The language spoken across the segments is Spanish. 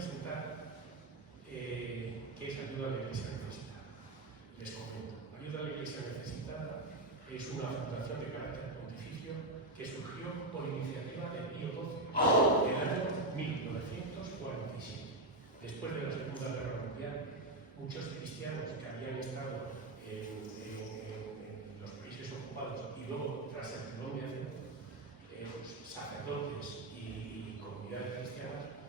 presentar qué es ayuda a la Iglesia necesitada. Les comento. Ayuda a la Iglesia necesitada es una fundación de carácter pontificio que surgió por iniciativa de Pío XII en el año 1947. Después de la Segunda Guerra Mundial, muchos cristianos que habían estado en los países ocupados y luego, tras el telón de acero, sacerdotes y comunidades cristianas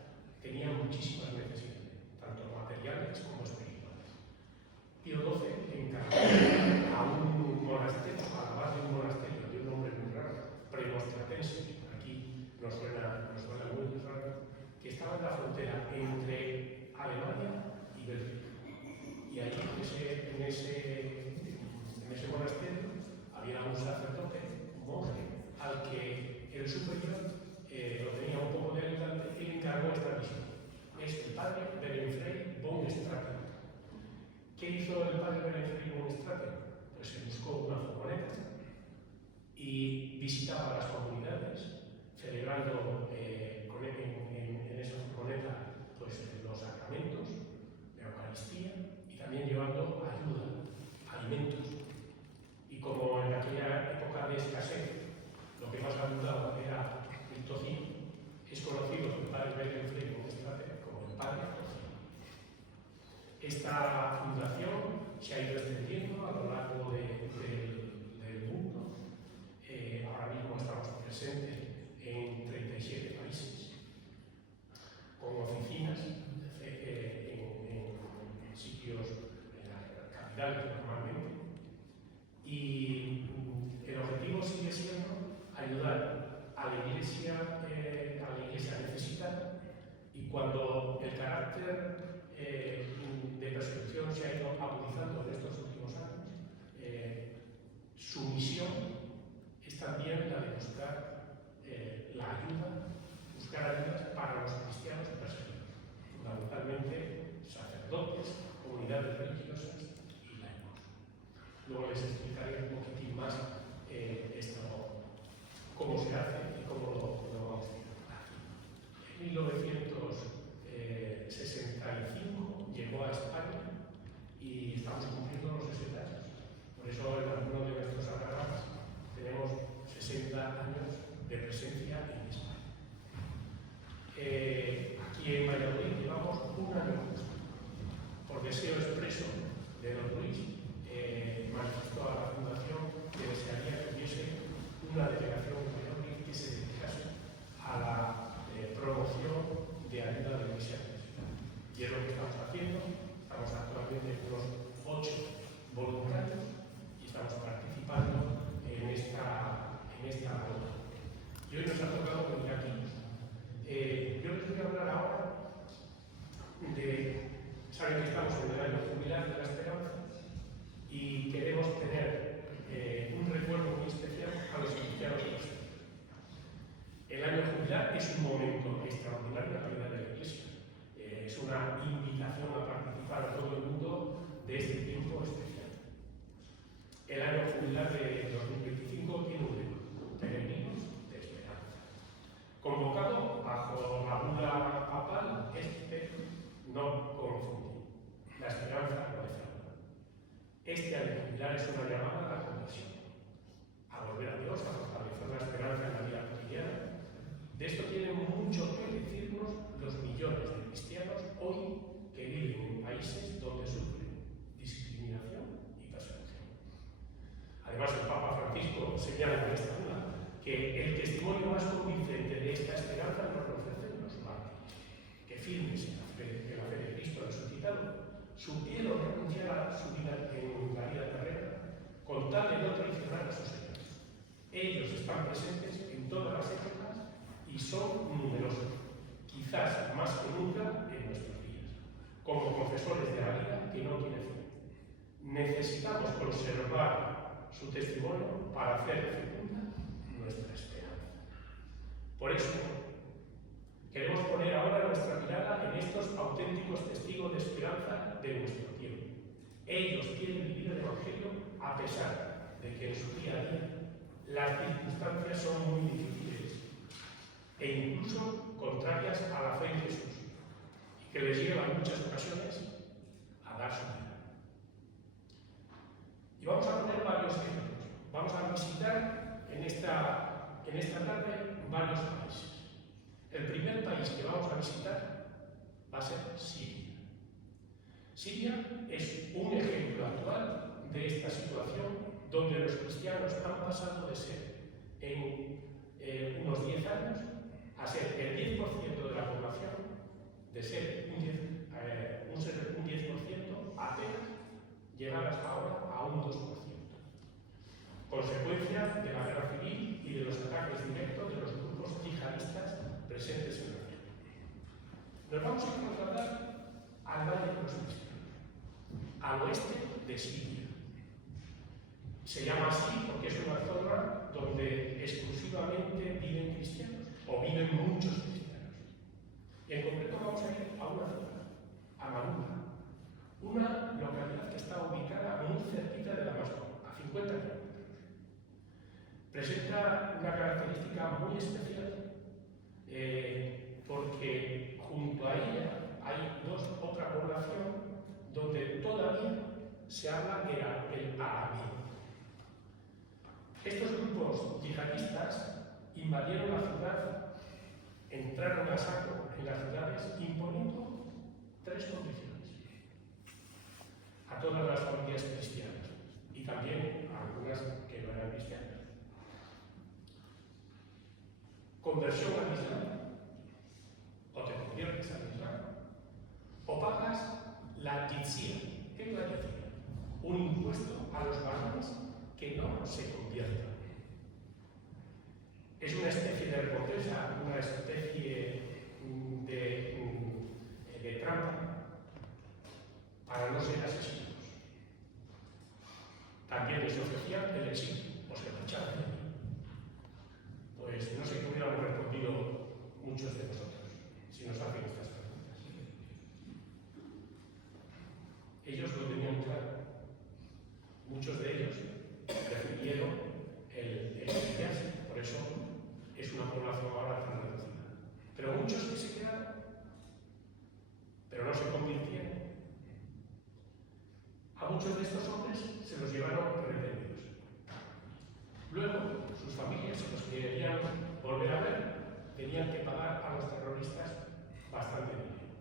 tenían muchísimas necesidades, tanto materiales como espirituales. Pío XII encargó a un monasterio, a la base de un monasterio de un nombre muy raro, premostratense, aquí nos suena muy raro, que estaba en la frontera entre Alemania y Bélgica. Y ahí, en ese monasterio, había un sacerdote, un monje, al que el superior lo tenía un poco delirante y le encargó esta misión. Es el padre Berenfrey von Straten. ¿Qué hizo el padre Berenfrey von Straten? Pues se buscó una furgoneta y visitaba las comunidades, celebrando en esa furgoneta pues, los sacramentos, la Eucaristía, y también llevando ayuda, alimentos. Y como en aquella época de escasez, lo que más abundaba era el tocino, es conocido el padre Berenfrey von Straten como el padre tocino. Esta fundación se ha ido extendiendo a lo largo del mundo. Ahora mismo estamos presentes en 37 países, con oficinas en sitios, en las capitales normalmente. Y el objetivo sigue siendo ayudar a la Iglesia necesitada, y cuando el carácter de persecución se ha ido agudizando en estos últimos años, su misión es también la de buscar buscar ayudas para los cristianos perseguidos, fundamentalmente sacerdotes, comunidades religiosas y laicos. Luego les explicaré un poquitín más cómo se hace y cómo lo vamos a hacer. En 1965 llegó a España y estamos cumpliendo los 60 años. Por eso en alguno de nuestros anagramas tenemos 60 años de presencia en España. Aquí en Valladolid llevamos un año justo. Por deseo expreso de don Luis, manifestó a la Fundación que desearía que hubiese una delegación en Valladolid que se dedicase a la promoción de ayuda de la Iglesia necesitada. Y es lo que estamos haciendo. Estamos actualmente unos 8 voluntarios y estamos participando en esta labor. Y hoy nos ha tocado venir aquí. Yo les voy a hablar ahora saben que estamos en el año jubilar de la esperanza y queremos tener un recuerdo muy especial a los cristianos de la esperanza. El año jubilar es un momento extraordinario en la vida de la Iglesia. Es una invitación a participar a todo el mundo de este tiempo especial. El año jubilar de 2025 tiene un lema: peregrinos de esperanza. Convocado bajo la bula papal, no confundir. La esperanza no defrauda. Este año jubilar es una llamada a la conversión, a volver a Dios, a fortalecer la esperanza en la vida cotidiana. De esto tienen mucho que decirnos los millones de cristianos hoy que viven en países donde sufren discriminación y persecución. Además, el Papa Francisco señala en esta bula que el testimonio más convincente de esta esperanza nos lo ofrecen los mártires, que firmes en la fe de Cristo resucitado supieron renunciar a su vida en la vida terrena con tal de no traicionar a sus señores. Ellos están presentes en todas las épocas y son numerosos, quizás más que nunca en nuestros días, como confesores de la vida que no tiene fin. Necesitamos conservar su testimonio para hacer fecunda nuestra esperanza. Por eso, queremos poner ahora nuestra mirada en estos auténticos testigos de esperanza de nuestro tiempo. Ellos quieren vivir el Evangelio a pesar de que en su día a día las circunstancias son muy difíciles e incluso contrarias a la fe en Jesús. Y que les lleva en muchas ocasiones a dar su vida. Y vamos a poner varios ejemplos. Vamos a visitar en esta tarde varios países. El primer país que vamos a visitar va a ser Siria. Siria es un ejemplo actual de esta situación donde los cristianos han pasado de ser en unos 10 años a ser el 10% de la población, de ser un 10% apenas, llegar hasta ahora a un 2%. Consecuencia de la guerra civil y de los ataques directos de los grupos yihadistas presentes en la región. Nos vamos a trasladar al Valle de los Cristianos, al oeste de Siria. Se llama así porque es una zona donde exclusivamente viven cristianos, o viven muchos cristianos. Y en concreto vamos a ir a una zona, a Manula, una localidad que está ubicada muy cerquita de Damasco, a 50 kilómetros. Presenta una característica muy especial porque junto a ella hay otra población donde todavía se habla el arameo. Estos grupos yihadistas invadieron la ciudad, entraron a saco en las ciudades imponiendo 3 condiciones a todas las familias cristianas y también a algunas que no eran cristianas. Conversión al Islam, o te conviertes al Islam, o pagas la jizya. ¿Qué es la jizya? Un impuesto a los varones que no se conviertan. Es una especie de recompensa, una especie de trampa para no ser asesinos. También les ofrecía el exilio, o se marchaban de allí. Pues no sé qué hubiéramos respondido muchos de nosotros si nos hacen estas preguntas. Ellos lo tenían claro. Muchos de ellos prefirieron el exiliarse, por eso es una población ahora tan reducida. Pero muchos que se quedaron, pero no se convirtieron. A muchos de estos hombres se los llevaron retenidos. Luego, sus familias, si los querían volver a ver, tenían que pagar a los terroristas bastante dinero.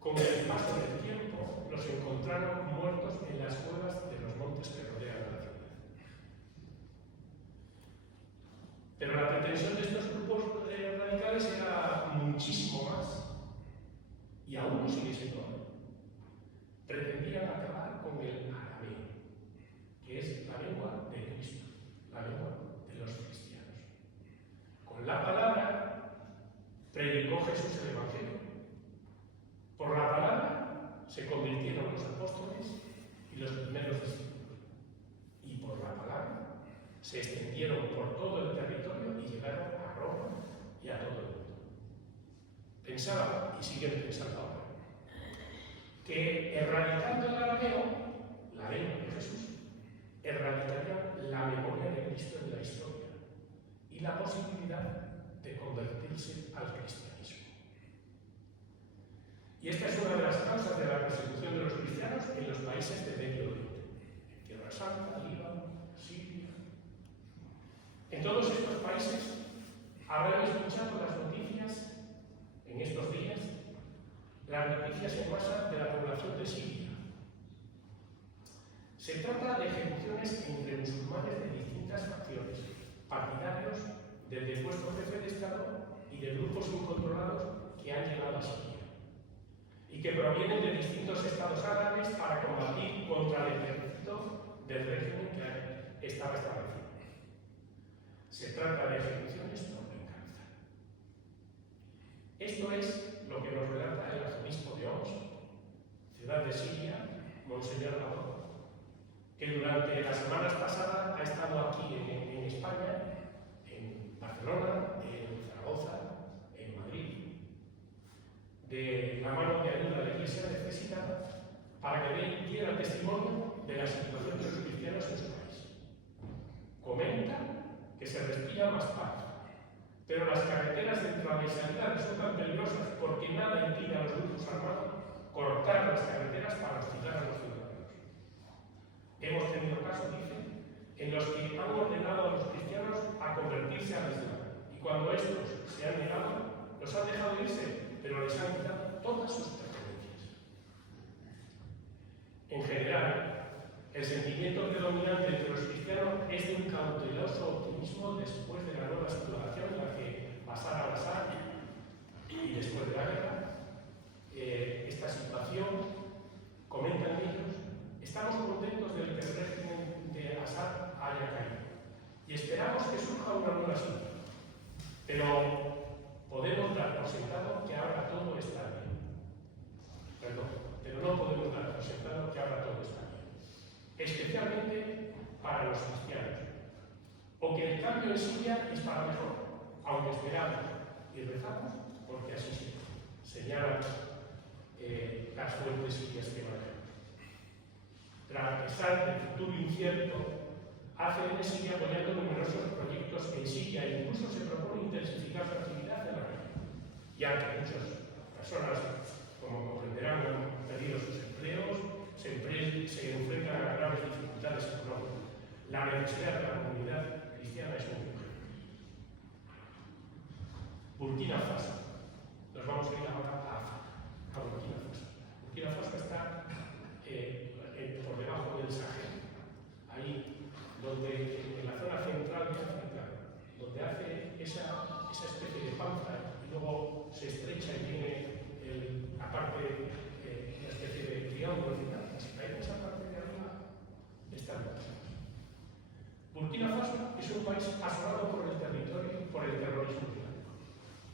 Con el paso del tiempo, los encontraron muertos en las cuevas de los montes que rodean a la ciudad. Pero la pretensión de estos grupos radicales era muchísimo más, y aún lo sigue siendo hoy. Pretendían acabar con el arameo, que es la lengua de Cristo, la lengua de los cristianos. Con la palabra predicó Jesús el Evangelio. Por la palabra se convirtieron los apóstoles y los primeros discípulos. Y por la palabra se extendieron por todo el territorio y llegaron a Roma y a todo el mundo. Pensaban, y siguen pensando ahora, que erradicando el arameo, la lengua de Jesús, erradicaría la memoria de Cristo en la historia y la posibilidad de convertirse al cristianismo. Y esta es una de las causas de la persecución de los cristianos en los países de Medio Oriente, en Tierra Santa, Líbano, Siria. En todos estos países habrán escuchado las noticias en estos días, las noticias en masa de la población de Siria. Se trata de ejecuciones entre musulmanes de distintas facciones, partidarios del depuesto jefe de Estado y de grupos incontrolados que han llegado a Siria y que provienen de distintos estados árabes para combatir contra el ejército del régimen que estaba establecido. Se trata de ejecuciones por venganza. Esto es lo que nos relata el arzobispo de Homs, ciudad de Siria, Monseñor Labor, que durante las semanas pasadas ha estado aquí en España, en Barcelona, en Zaragoza, en Madrid, de la mano de ayuda a la Iglesia necesitada para que diera testimonio de la situación de los cristianos en su país. Comenta que se respira más paz, pero las carreteras de entrada y salida resultan peligrosas por porque nada impide a los grupos armados cortar las carreteras para hostigar a los ciudadanos. Hemos tenido casos, dicen, en los que han ordenado a los cristianos a convertirse al Islam, y cuando estos se han negado, los han dejado irse, pero les han quitado todas sus pertenencias. En general, el sentimiento predominante entre los cristianos es de un cauteloso optimismo después de la nueva situación en la que Bashar al-Assad y después de la guerra, esta situación, comentan ellos, estamos contentos de que el régimen de Assad haya caído y esperamos que surja una nueva situación, pero podemos dar por sentado que ahora todo está bien. Perdón, pero no podemos dar por sentado que ahora todo está bien, especialmente para los cristianos, o que el cambio en Siria es para mejor, aunque esperamos y rezamos porque así sea, señalan las fuentes sirias que manejamos. Tras pesar del futuro incierto, ACN sigue apoyando numerosos proyectos en Siria e incluso se propone intensificar su actividad en la región, ya que muchas personas, como comprenderán, han perdido sus empleos, se enfrentan a graves dificultades económicas. La necesidad de la comunidad cristiana es muy grande. Burkina Faso. Nos vamos a ir ahora a Burkina Faso. Burkina Faso está por debajo del Sahel, ahí donde en la zona central de África, donde hace esa especie de panza y luego se estrecha y tiene la parte, una especie de triángulo final. Ahí en esa parte de arriba está el Burkina. Burkina Faso es un país asolado por el terrorismo islámico.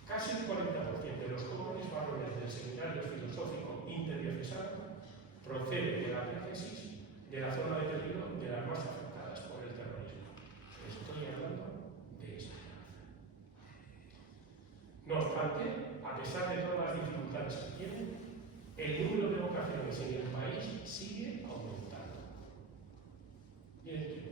Casi el 40% de los jóvenes varones del seminario filosófico interdiocesano procede de la diócesis de la zona de peligro de las más afectadas por el terrorismo. Estoy hablando de España. No obstante, a pesar de todas las dificultades que tienen, el número de vocaciones en el país sigue aumentando. Miren,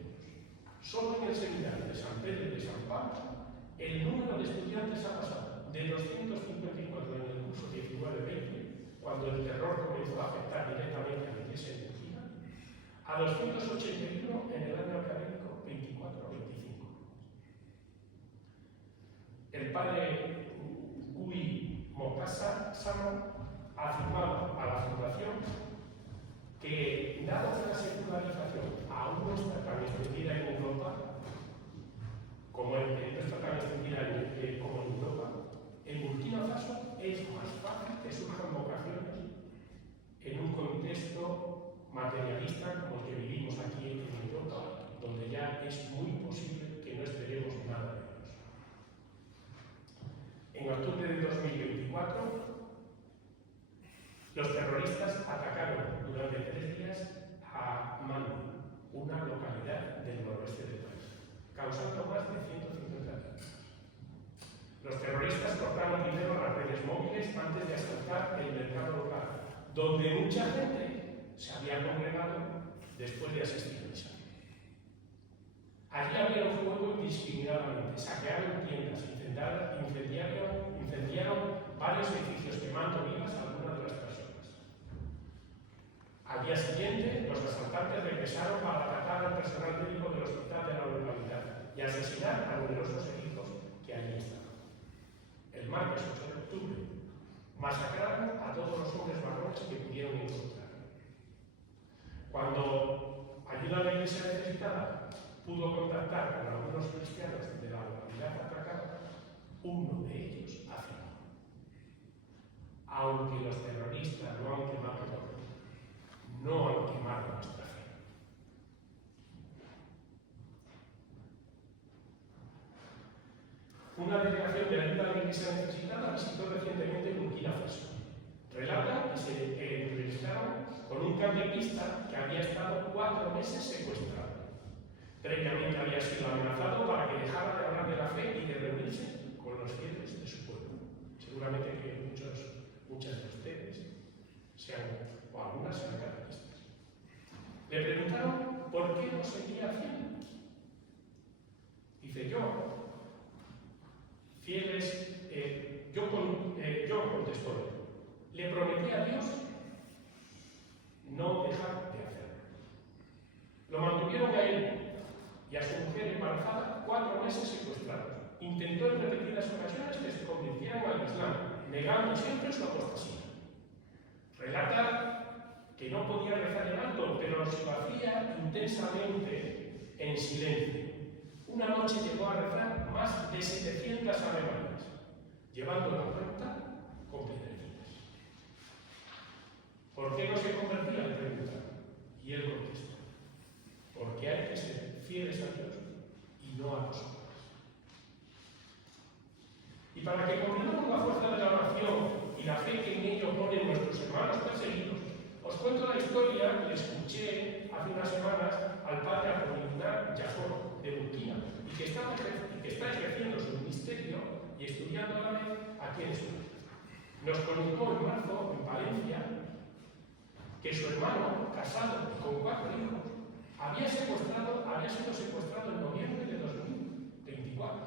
solo en el seminario de San Pedro y de San Pablo, el número de estudiantes ha pasado de 254 en el curso 19-20, cuando el terror comenzó a afectar directamente a la Iglesia de Turquía, a 281 en el año académico 24-25. El padre Gui Mokasa Sama ha afirmado a la Fundación que, dado que la secularización aún no está tan extendida en Europa, como en Europa, en Burkina Faso es más fácil que surjan vocaciones en un contexto materialista como el que vivimos aquí en Europa, donde ya es muy posible que no esperemos nada de Dios. En octubre de 2024, los terroristas atacaron durante 3 días a Manu, una localidad del noroeste del país, causando más de 150 víctimas. Los terroristas cortaron primero las redes móviles antes de asaltar el mercado local, donde mucha gente se había congregado después de asistir a misa. Allí abrieron fuego indiscriminadamente, saquearon tiendas, incendiaron varios edificios, quemando vivas a algunas de las personas. Al día siguiente, los asaltantes regresaron para atacar al personal médico del hospital de la localidad y asesinar a numerosos heridos que allí estaban. El martes 8 de octubre, masacraron a todos los hombres varones que pudieron encontrar. Cuando ayuda a la Iglesia necesitada pudo contactar con algunos cristianos de la localidad atacada, uno de ellos afirmó: aunque los terroristas no han quemado todo, no han quemado nuestra fe. Una delegación de ayuda a la Iglesia necesitada visitó recientemente Burkina Faso. Relata que se entrevistaron con un campista que había estado 4 meses secuestrado. Previamente había sido amenazado para que dejara de hablar de la fe y de reunirse con los fieles de su pueblo. Seguramente que muchas de ustedes o algunas sean catequistas. Le preguntaron por qué lo seguía haciendo. Dice: yo, fieles, yo contestó, ocasiones que se convirtieran al Islam, negando siempre su apostasía. Relata que no podía rezar en alto, pero lo hacía intensamente en silencio. Una noche llegó a rezar más de 700 avemarías, llevando la cuenta con piedrecitas. ¿Por qué no se convertía? Le preguntaron. Y él contestó: porque hay que ser fieles a Dios y no a los hombres. Y para que comprendamos la fuerza de la oración y la fe que en ello ponen nuestros hermanos perseguidos, os cuento la historia que escuché hace unas semanas al padre Apolinar Jacob de Burkina y que está ejerciendo su ministerio y estudiando a la vez aquí en España. Nos contó en marzo en Valencia que su hermano, casado con 4 hijos, había sido secuestrado en noviembre de 2024,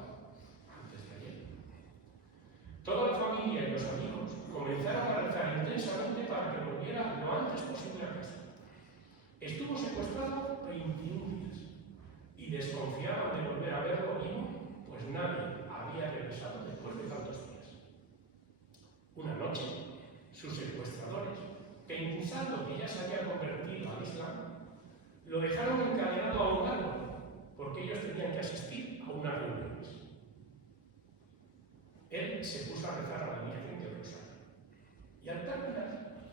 antes de ayer. Toda la familia y los amigos comenzaron a rezar intensamente para que volviera lo antes posible a casa. Estuvo secuestrado 21 días y desconfiaban de volver a verlo vivo, pues nadie había regresado después de tantos días. Una noche, sus secuestradores, pensando que ya se había convertido al Islam, lo dejaron encadenado a un árbol, porque ellos tenían que asistir a unas reuniones. Él se puso a rezar a la Virgen del Rosario. Y al terminar,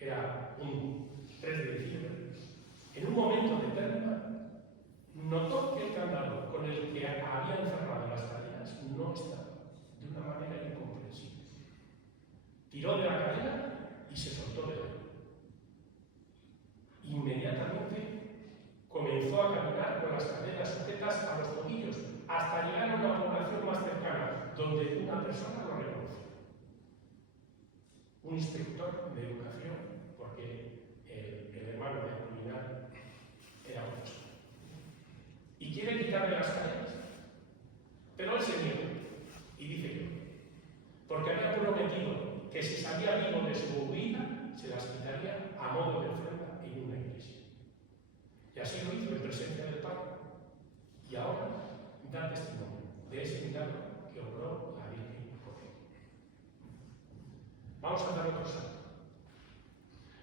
era un 3 de diciembre, en un momento de término, notó que el candado con el que había encerrado las cadenas no estaba, de una manera incomprensible. Tiró de la cadena y se soltó de él. Inmediatamente comenzó a caminar con las cadenas sujetas a los tobillos hasta llegar a una población más cercana, donde una persona lo reconoció. Un inspector de educación, porque el hermano de Apolinar era profesor. Y quiere quitarle las cadenas. Pero él se niega y dice que no, porque había prometido que si salía vivo de su huida, se las quitaría a modo de ofrenda en una iglesia. Y así lo hizo en presencia del Padre. Y ahora da testimonio de ese milagro que obró la Virgen por él. Vamos a dar otro salto.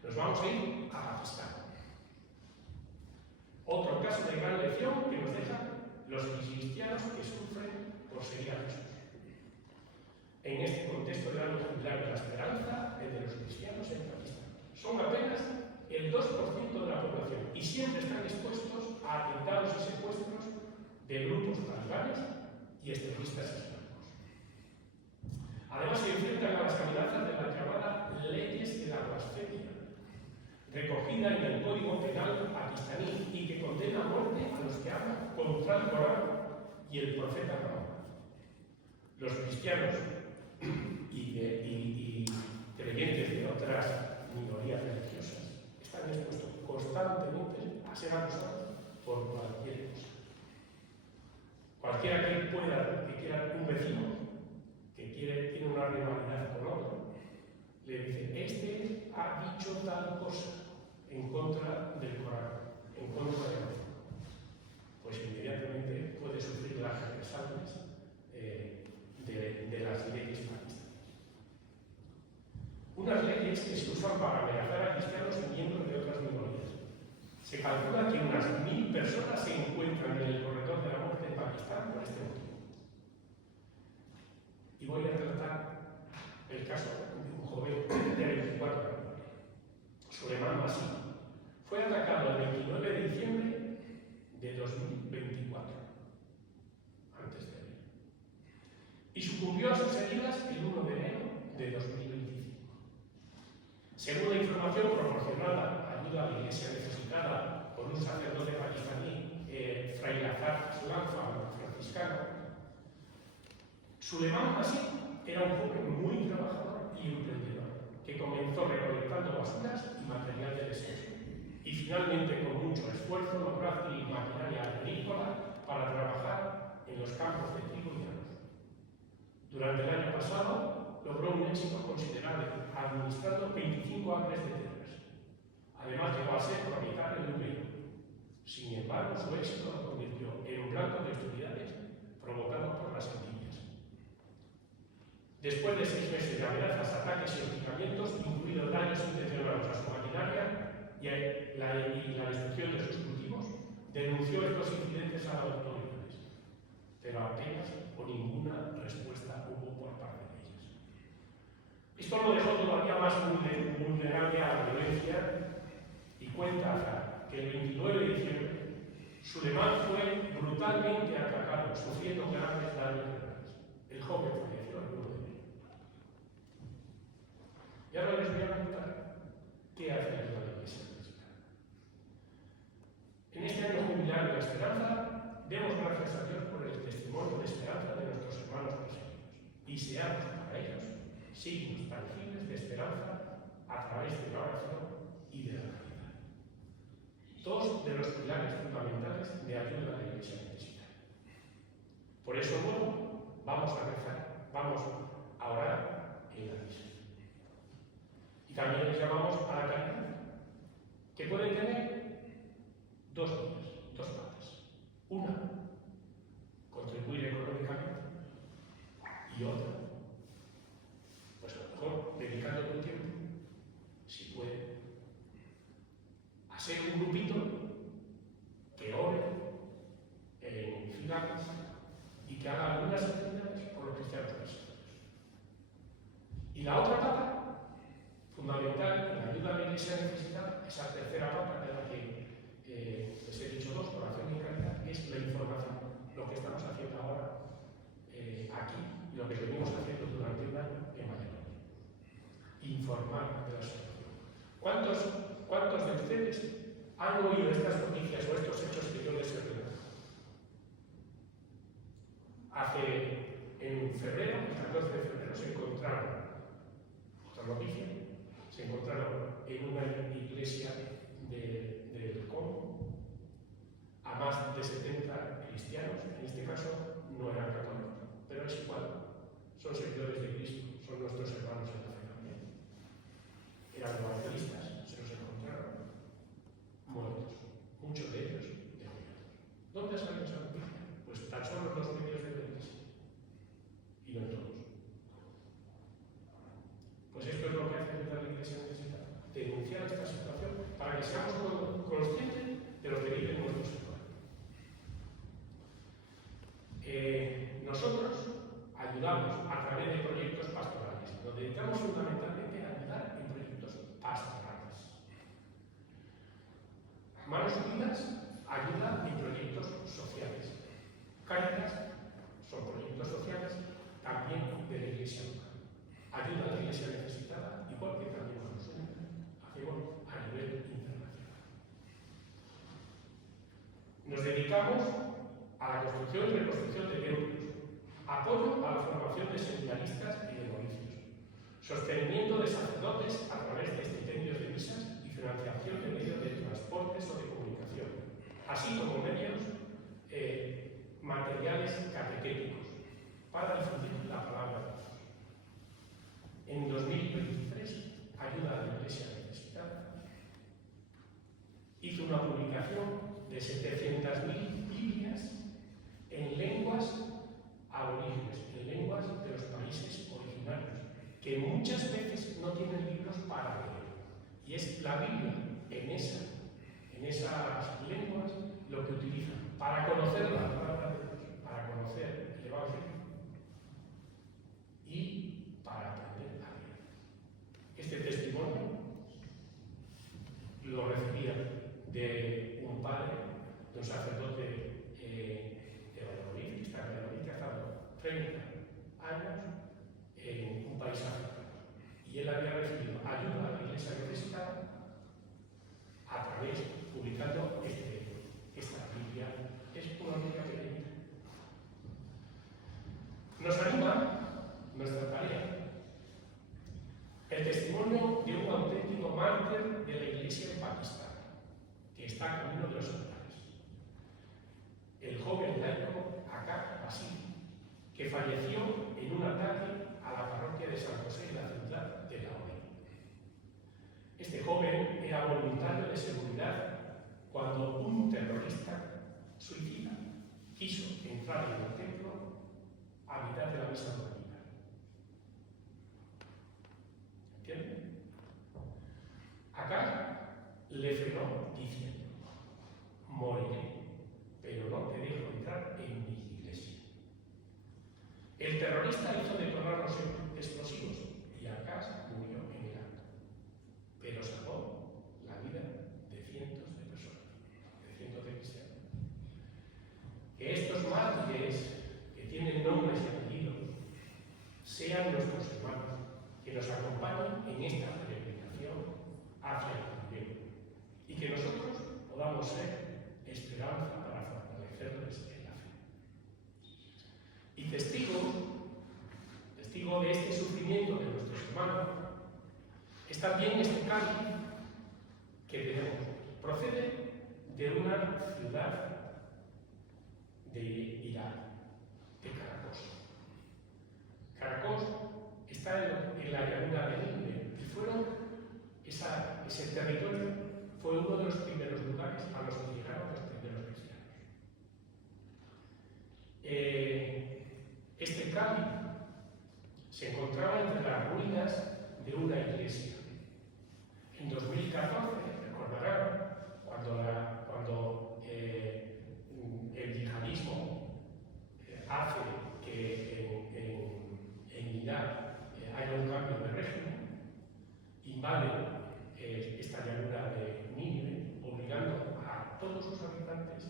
Nos vamos a ir a Pakistán. Otro caso de gran lección que nos dejan los cristianos que sufren por seguir a Jesús. En este contexto del año jubilar de la esperanza, el de los cristianos en Pakistán. Son apenas el 2% de la población y siempre están expuestos a atentados y secuestros de grupos talibanes y extremistas islámicos. Además, se enfrentan a las amenazas de la llamada leyes de la blasfemia, recogida en el Código Penal pakistaní y que condena a muerte a los que hablan contra el Corán y el profeta Mahoma. Los cristianos y creyentes de otras minorías religiosas están expuestos constantemente a ser acusados por cualquier cosa. Cualquiera que quiera un vecino que tiene una rivalidad con otro, le dice: este ha dicho tal cosa en contra del Corán, en contra de otro. Pues inmediatamente puede sufrir las represalias de las leyes pakistaníes. Unas leyes que se usan para amenazar a cristianos y miembros de otras minorías. Se calcula que unas 1000 personas se encuentran en el corredor de la muerte en Pakistán por este motivo. Y voy a tratar el caso de un joven de 24 años. Suleiman Masih fue atacado el 29 de diciembre de 2024, antes de ayer, y sucumbió a sus heridas el 1 de enero de 2025. Según la información proporcionada, ayuda a la iglesia necesitada por un sacerdote pakistaní, Fray Azad Lanfa, franciscano, Suleiman Masih era un joven muy trabajador y emprendedor, que comenzó recolectando basuras y material de desecho, y finalmente con mucho esfuerzo logró adquirir maquinaria agrícola para trabajar en los campos de trigo y arroz. Durante el año pasado logró un éxito considerable, administrando 25 acres de tierras. Además llegó a ser propietario de un vehículo. Sin embargo, su éxito lo convirtió en un blanco de hostilidades provocado por las envidias. Después de 6 meses de amenazas, ataques y hostigamientos, incluidos daños intencionados a su maquinaria y la destrucción de sus cultivos, denunció estos incidentes a las autoridades, pero apenas o ninguna respuesta hubo por parte de ellas. Esto lo dejó todavía más vulnerable a la violencia y cuenta Azar que el 29 de diciembre Sulemán fue brutalmente atacado, sufriendo graves daños cerebrales. El joven falleció el 9 de enero. Y ahora les voy a contar qué hace la Iglesia Mexicana. En este año jubilar de la esperanza, demos gracias a Dios por el testimonio de esperanza de nuestros hermanos perseguidos y seamos para ellos signos tangibles de esperanza a través de la oración y de la caridad. Dos de los pilares fundamentales de ayuda a la Iglesia necesitada. Por eso luego vamos a rezar, vamos a orar en la misa. Y también les llamamos a la caridad, que puede tener dos vías, dos patas. Una, contribuir económicamente, y otra, pues a lo mejor dedicando tu tiempo, si puede, a ser un grupito que ore en filas y que haga algunas actividades por los cristianos perseguidos. Y la otra pata, fundamental en la ayuda a la Iglesia necesitada, esa tercera pata de la que les he dicho dos, oración y caridad, es la información, lo que estamos haciendo ahora aquí y lo que venimos haciendo durante un año en Valladolid. Informar de la situación. ¿Cuántos de ustedes han oído estas noticias o estos hechos que yo les he relatado? En febrero, el 14 de febrero, se encontraron, otra noticia, se encontraron en una iglesia del Congo a más de 70 cristianos, en este caso no eran católicos, pero es igual, son seguidores de Cristo, son nuestros hermanos en la fe también. Eran evangelistas, se los encontraron muertos, muchos de ellos degollados. ¿Dónde ha salido esa noticia? Pues tan solo en los medios de la Iglesia, y no en todos. Pues esto es lo que hace la Iglesia necesita, denunciar esta situación para que seamos conscientes de lo que viven nuestros hermanos. Nosotros ayudamos a través de proyectos pastorales. Nos dedicamos fundamentalmente a ayudar en proyectos pastorales. Manos Unidas ayuda en proyectos sociales. Cáritas son proyectos sociales también de la Iglesia local. Ayuda a la Iglesia necesitada, igual que también Manos Unidas hacemos a nivel internacional. Nos dedicamos a la construcción y reconstrucción de templos, apoyo a la formación de seminaristas y de novicios, sostenimiento de sacerdotes a través de estipendios de misas y financiación de medios de transportes o de comunicación, así como medios materiales catequéticos para difundir la palabra de Dios. En 2023, ayuda a la Iglesia necesitada hizo una publicación de 700.000 Biblias en lenguas aborígenes, en lenguas de los países originarios, que muchas veces no tienen libros para leer. Y es la Biblia en esas lenguas lo que utilizan para conocer la palabra de Dios, para conocer el Evangelio y para aprender a leer. Este testimonio lo recibía de un padre, de un sacerdote de Valladolid, que está en Valladolid, que ha estado 30 años en un país africano. Y él había recibido ayuda a la Iglesia necesitada a través, publicando esta Biblia. Es una Biblia pequeñita. Nos anima nuestra tarea el testimonio de un auténtico mártir de la Iglesia en Pakistán, que está camino de los altares. El joven laico Akar Basil, que falleció en un ataque a la parroquia de San José en la ciudad de Lahore. Este joven era voluntario de seguridad cuando un terrorista suicida quiso entrar en el templo a mitad de la misa dominica. le frenó diciendo: moriré, pero no te dejo entrar en mi iglesia. El terrorista hizo detonar los explosivos y Al-Qas murió en el acto, pero salvó la vida de cientos de personas, de cientos de cristianos. Que estos mártires, que tienen nombres y apellidos, sean nuestros hermanos, que nos acompañen en esta peregrinación hacia el cielo, y que nosotros podamos ser esperanza para fortalecerles en la fe. Y testigo de este sufrimiento de nuestros hermanos, es también este cáliz que tenemos. Procede de una ciudad de Irak, de Caracos. Caracos está en la llanura de Nínive, y ese territorio fue uno de los primeros lugares a los que llegaron los primeros cristianos. Este cáliz se encontraba entre las ruinas de una iglesia. En 2014, recordarán, cuando el yihadismo hace que en Irak haya un cambio de régimen, invade esta llanura de Nínive, obligando a todos sus habitantes,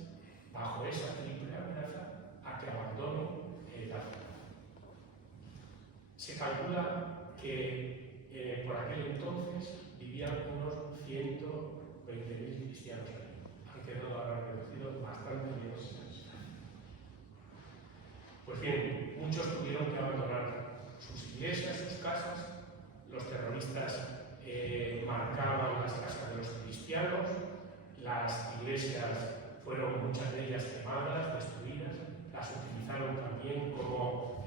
bajo esa triple amenaza, a que abandonen la ciudad. Se calcula que por aquel entonces vivían unos 120.000 cristianos allí. Han quedado ahora reducidos bastante bien. Pues bien, muchos tuvieron que abandonar sus iglesias, sus casas. Los terroristas marcaban las casas de los cristianos. Las iglesias fueron muchas de ellas quemadas, destruidas. Las utilizaron también como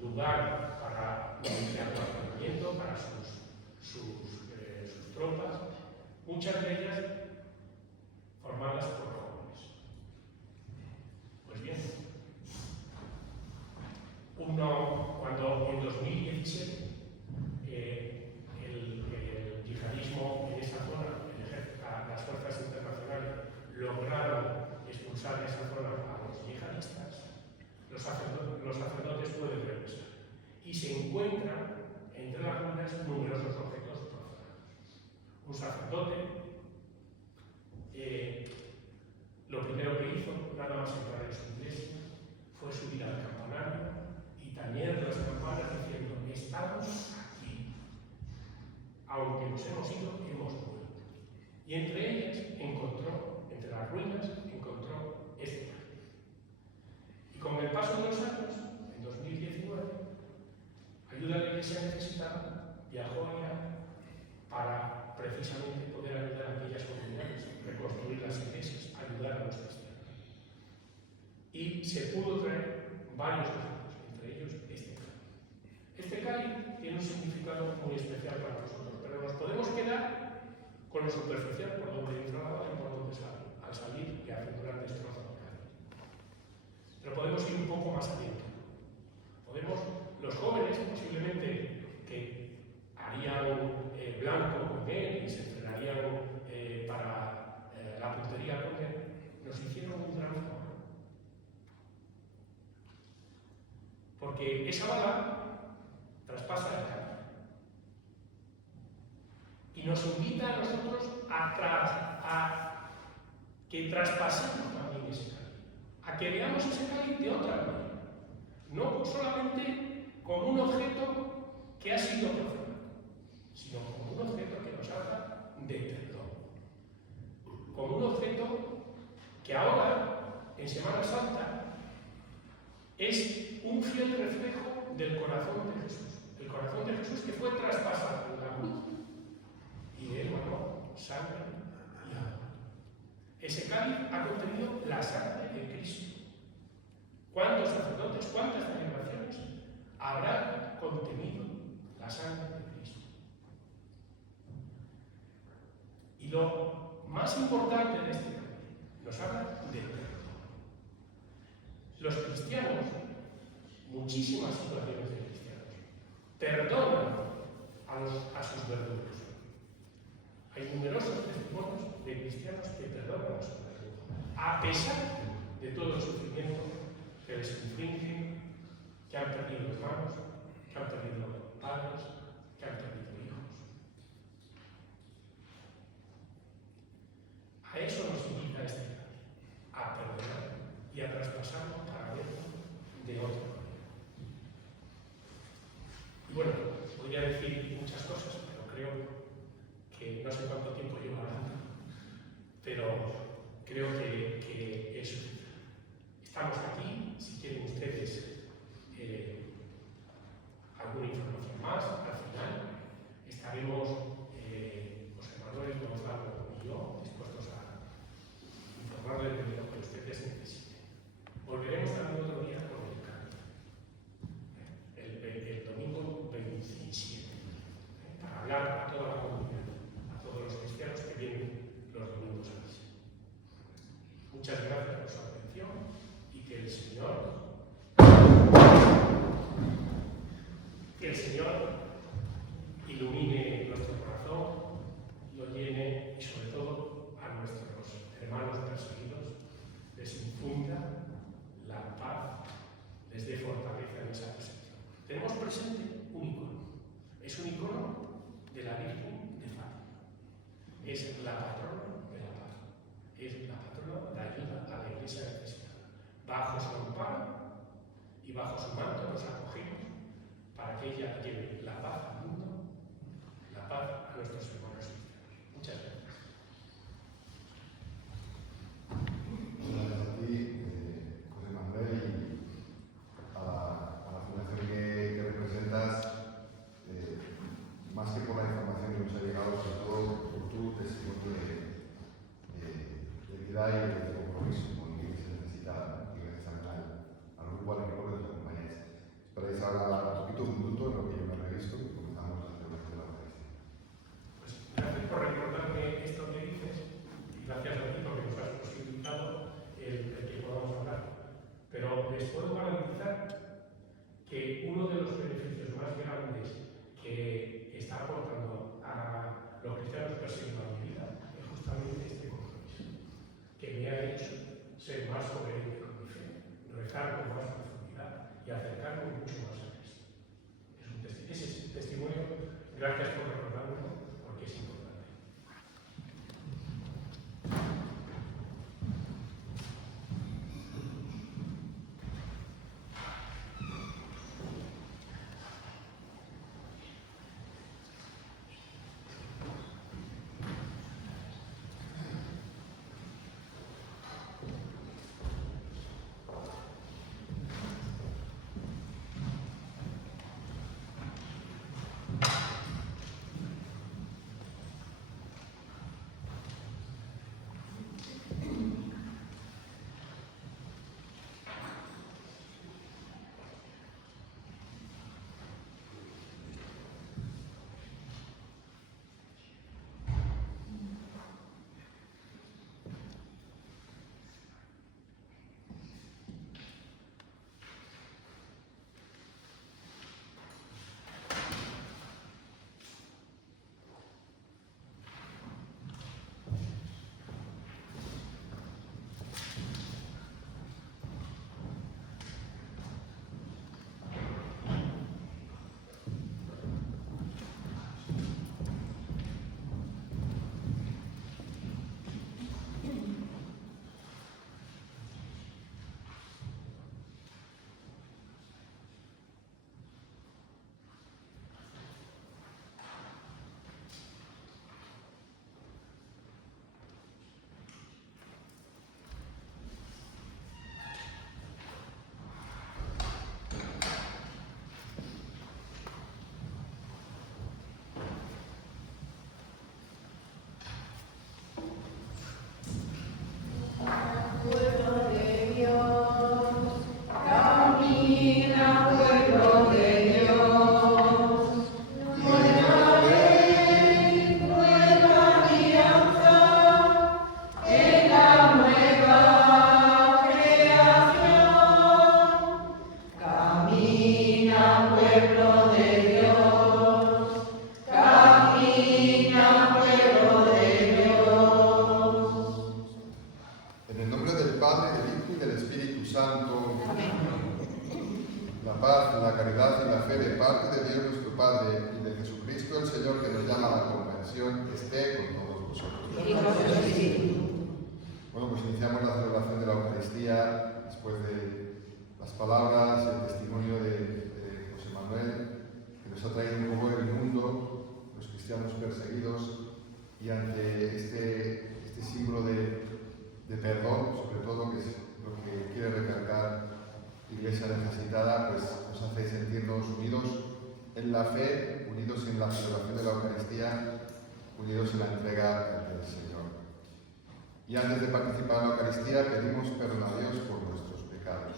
lugar para iniciar el alojamiento para sus tropas, muchas de ellas formadas por jóvenes. Pues bien, cuando en 2017 el yihadismo en esa zona, las fuerzas internacionales lograron expulsar de esa zona a los yihadistas, los sacerdotes pueden regresar y se encuentran entre las ruinas numerosos objetos profanados. Un sacerdote lo primero que hizo, nada más entrar en su iglesia, fue subir al campanario y tañer las campanas diciendo: estamos aquí, aunque nos hemos ido, hemos vuelto. Y entre ellas entre las ruinas, encontró este cáliz. Y con el paso de los años, en 2019, Ayuda a la Iglesia Necesitada viajó allá para precisamente poder ayudar a aquellas comunidades, reconstruir las iglesias, ayudar a los cristianos. Y se pudo traer varios ejemplos, entre ellos este cáliz. Este cáliz tiene un significado muy especial para nosotros, pero nos podemos quedar con lo superficial, por donde entraba y por donde sale. Al salir y hacer un gran destrozo al cáliz. Pero podemos ir un poco más adentro. Los jóvenes posiblemente que harían blanco con él y se entrenarían para la puntería con él, nos hicieron un gran favor. Porque esa bala traspasa el cáliz y nos invita a nosotros a que traspasemos también ese cáliz, a que veamos ese cáliz de otra manera, no solamente como un objeto que ha sido profanado, sino como un objeto que nos habla de perdón, como un objeto que ahora, en Semana Santa, es un fiel reflejo del corazón de Jesús, el corazón de Jesús que fue traspasado en la cruz y de él manó sangre y agua. Ese cáliz ha contenido la sangre de Cristo. ¿Cuántos sacerdotes, cuántas celebraciones habrán contenido la sangre de Cristo? Y lo más importante de este cáliz nos habla del perdón. Los cristianos, muchísimas situaciones de cristianos, perdonan a sus verdugos. Hay numerosos testimonios cristianos que perdonan a sus hermanos, a pesar de todo el sufrimiento que les infligen, que han perdido hermanos, que han perdido padres, que han perdido hijos. A eso nos invita este plan, a perdonar y a traspasarlo para verlo de otra manera. Y bueno, podría decir muchas cosas, pero creo que no sé cuánto tiempo llevo hablando, pero creo que es suficiente. Estamos aquí, si quieren ustedes alguna información más, al final estaremos José Manuel, Gonzalo y yo dispuestos a informarles de lo que ustedes necesiten. Volveremos también otro día con el canto, el domingo 27, para hablar a toda la comunidad, a todos los cristianos que vienen los domingos a misa. Muchas gracias por su atención y que el Señor ilumine nuestro corazón, lo llene y sobre todo a nuestros hermanos perseguidos les infunda la paz, les dé fortaleza en esa persecución. Tenemos presente un icono. Es un icono de la Virgen de Fátima. Es la patrona de la paz. Es la patrona de ayuda a la Iglesia necesitada. Bajo su amparo y bajo su manto nos acogemos para que ella lleve la paz al mundo, la paz a nuestros hermanos cristianos. Muchas gracias. Muchas gracias a ti, José Manuel, y a la fundación que representas, más que por la información que nos ha llegado, sobre todo por tu testimonio de vida y de compromiso con la Iglesia necesitada, y gracias al grupo, al equipo que nos acompañáis. Esperáis ahora un minuto en lo que yo me he revisto y comenzamos la celebración de la Eucaristía. Pues gracias por recordarme esto que dices y gracias a ti porque nos has posibilitado el que podamos hablar. Pero les puedo garantizar que uno de los beneficios más grandes que está aportando a los cristianos perseguidos a mi vida es justamente este compromiso, que me ha hecho ser más coherente con mi fe, rezar con más profundidad y acercarme mucho más a Cristo. Ese es un testimonio, gracias por recordármelo, porque es importante. Señor, que nos llama a la conversión, esté con todos vosotros. Bueno, pues iniciamos la celebración de la Eucaristía después de las palabras y el testimonio de José Manuel, que nos ha traído un poco el mundo, los cristianos perseguidos, y ante este símbolo de perdón, sobre todo, que es lo que quiere recalcar la Iglesia necesitada, pues nos hace sentirnos unidos en la fe, unidos en la celebración de la Eucaristía, unidos en la entrega del Señor. Y antes de participar en la Eucaristía pedimos perdón a Dios por nuestros pecados.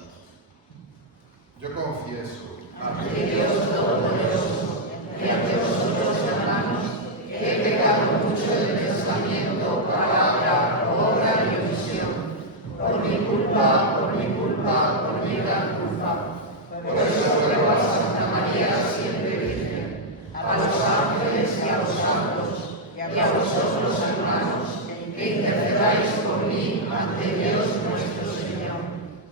Yo confieso ante Dios Todopoderoso y ante vosotros, hermanos, que he pecado mucho de pensamiento, palabra, obra y omisión, por mi culpa, por mi gran culpa. Por eso ruego a Santa María, siempre Virgen, a los ángeles y a los santos, y a vosotros, hermanos, que intercedáis por mí ante Dios nuestro Señor.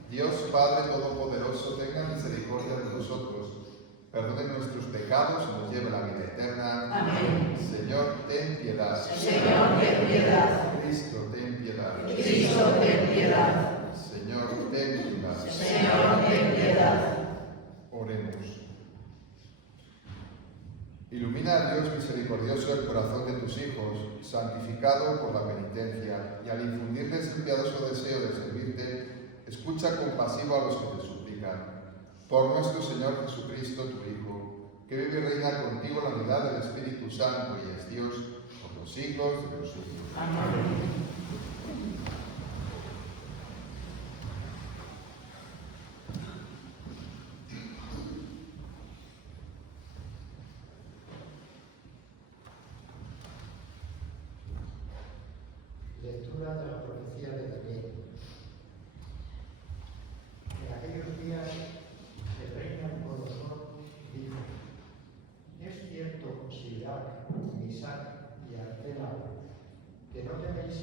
Dios Padre Todopoderoso, tenga misericordia de nosotros, perdone nuestros pecados y nos lleve a la vida eterna. Amén. Señor, ten piedad. Señor, ten piedad. Cristo, ten piedad. Cristo, ten piedad. Señor, ten piedad. Señor, ten piedad. Oremos. Ilumina, Dios misericordioso, el corazón de tus hijos, santificado por la penitencia, y al infundirles el piadoso deseo de servirte, escucha compasivo a los que te suplican. Por nuestro Señor Jesucristo, tu Hijo, que vive y reina contigo en la unidad del Espíritu Santo y es Dios por los siglos de los siglos. Amén. Lectura de la profecía de Daniel. En aquellos días el rey Nabucodonosor dijo: ¿Es cierto, Sidrac, Misac y Abednego, que no teméis